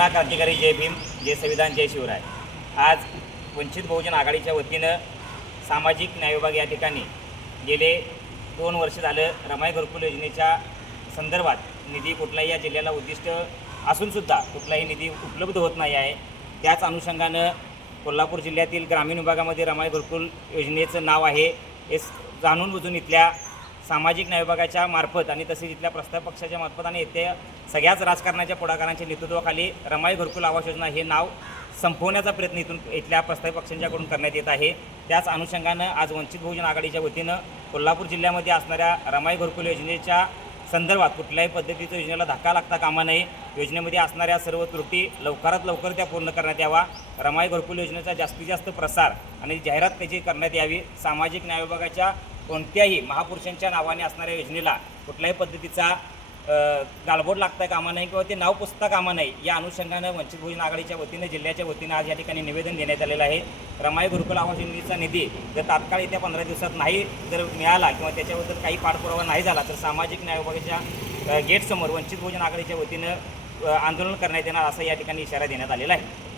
घटना क्रांतिकारी जय भीम, जय संविधान, जय शिवराय। आज वंचित बहुजन आघाडीच्या वतीनं सामाजिक न्याय विभाग या ठिकाणी गेले 2 वर्ष झालं रमाई घरकुल योजनेच्या संदर्भात निधी कुठलाही या जिल्ह्याला उद्दिष्ट असूनसुद्धा कुठलाही निधी उपलब्ध होत नाही आहे। त्याच अनुषंगानं कोल्हापूर जिल्ह्यातील ग्रामीण विभागामध्ये रमाई घरकुल योजनेचं नाव आहे हे जाणून बुजून इथल्या सामाजिक न्याय विभागाच्या मार्फत आणि तसेच इथल्या प्रस्ताव पक्षाच्या मार्फत आणि येत्या सगळ्याच राजकारणाच्या पुढाकारांच्या नेतृत्वाखाली रमाई घरकुल आवास योजना हे नाव संपवण्याचा प्रयत्न इथल्या प्रस्ताव पक्षांच्याकडून करण्यात येत आहे। त्याच अनुषंगानं आज वंचित बहुजन आघाडीच्या वतीनं कोल्हापूर जिल्ह्यामध्ये असणाऱ्या रमाई घरकुल योजनेच्या संदर्भात कुठल्याही पद्धतीचं योजनेला धक्का लागता कामा नये, योजनेमध्ये असणाऱ्या सर्व त्रुटी लवकरात लवकर त्या पूर्ण करण्यात यावा, रमाई घरकुल योजनेचा जास्तीत जास्त प्रसार आणि जाहिरात त्याची करण्यात यावी, सामाजिक न्याय विभागाच्या कोणत्याही महापुरुषांच्या नावाने असणाऱ्या योजनेला कुठल्याही पद्धतीचा गालबोट लागता कामा नाही किंवा ते नाव पुसता कामा नाही, या अनुषंगानं वंचित बहुजन आघाडीच्या वतीनं जिल्ह्याच्या वतीनं आज या ठिकाणी निवेदन देण्यात आलेलं आहे। रमाई घरकुल आवास योजनेचा निधी जर तात्काळ येत्या 15 दिवसात नाही जर मिळाला किंवा त्याच्याबद्दल काही पाठपुरावा नाही झाला तर सामाजिक न्याय विभागाच्या गेटसमोर वंचित बहुजन आघाडीच्या वतीनं आंदोलन करण्यात येणार असा या ठिकाणी इशारा देण्यात आलेला आहे।